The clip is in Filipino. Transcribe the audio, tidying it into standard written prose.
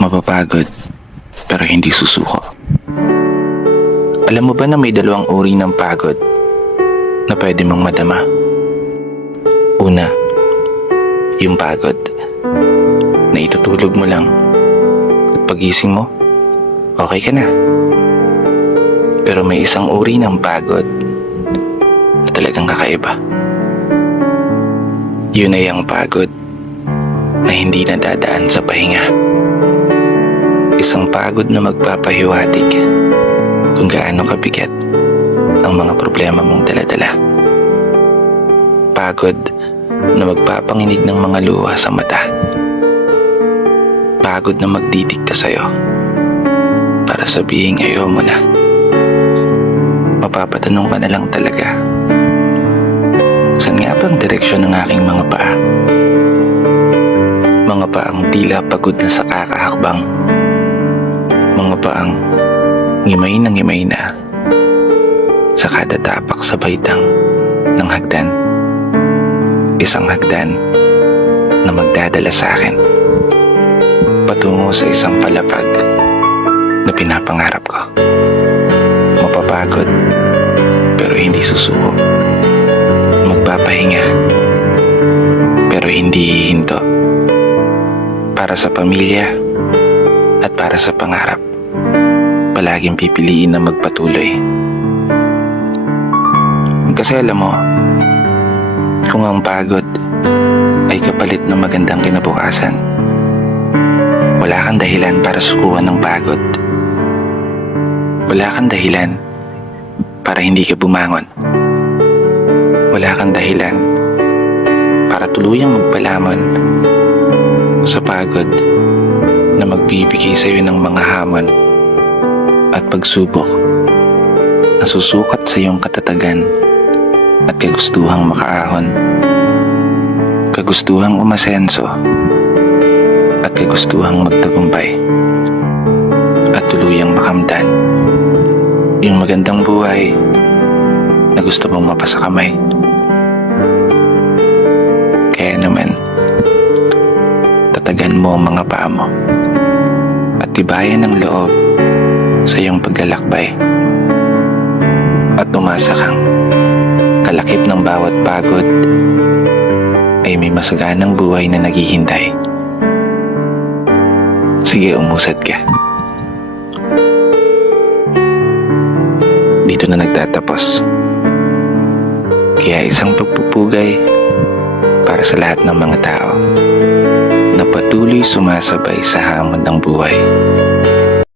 Mapapagod, pero hindi susuko. Alam mo ba na may dalawang uri ng pagod na pwede mong madama? Una, yung pagod na itutulog mo lang at pagising mo, okay ka na. Pero may isang uri ng pagod na talagang kakaiba. Yun ay ang pagod na hindi nadadaan sa pahinga. Isang pagod na magpapahiwatig kung gaano kabigat ang mga problema mong daladala. Pagod na magpapanginig ng mga luha sa mata. Pagod na magdidikta sa'yo para sabihin ayaw mo na. Mapapatanong ka na lang talaga, saan nga ba ang direksyon ng aking mga paa? Mga paang tila pagod na sa kakahakbang. Mga paang ngimay na sa kada tapak sa baitang ng hagdan. Isang hagdan na magdadala sa akin patungo sa isang palapag na pinapangarap ko. Mapapagod, pero hindi susuko. Magpapahinga, pero hindi hihinto. Para sa pamilya at para sa pangarap, palaging pipiliin na magpatuloy. Kasi alam mo, kung ang pagod ay kapalit ng magandang kinabukasan, wala kang dahilan para sukuan ng pagod. Wala kang dahilan para hindi ka bumangon. Wala kang dahilan para tuluyang magpalamon sa pagod na magbibigay sa iyo ng mga hamon at pagsubok na susukat sa iyong katatagan at kagustuhang makaahon, kagustuhang umasenso at kagustuhang magtagumpay at tuluyang makamtan yung magandang buhay na gusto mong mapasa kamay. Kaya naman, tatagan mo ang mga paa mo at tibayan ng loob sa iyong paglalakbay at umasa kang kalakip ng bawat pagod ay may masaganang buhay na naghihintay. Sige, umusad ka. Dito na nagtatapos. Kaya isang pagpupugay para sa lahat ng mga tao na patuloy sumasabay sa hamon ng buhay.